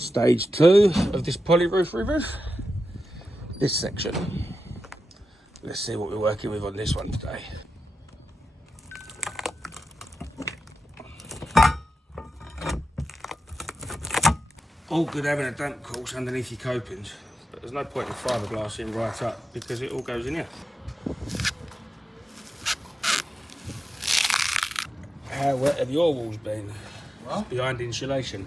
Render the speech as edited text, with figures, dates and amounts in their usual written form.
Stage 2 of this poly roof re-roof. This section. Let's see what we're working with on this one today. All good having a damp course underneath your copings, but there's no point in fiberglassing right up because it all goes in here. How wet have your walls been? What? Behind insulation.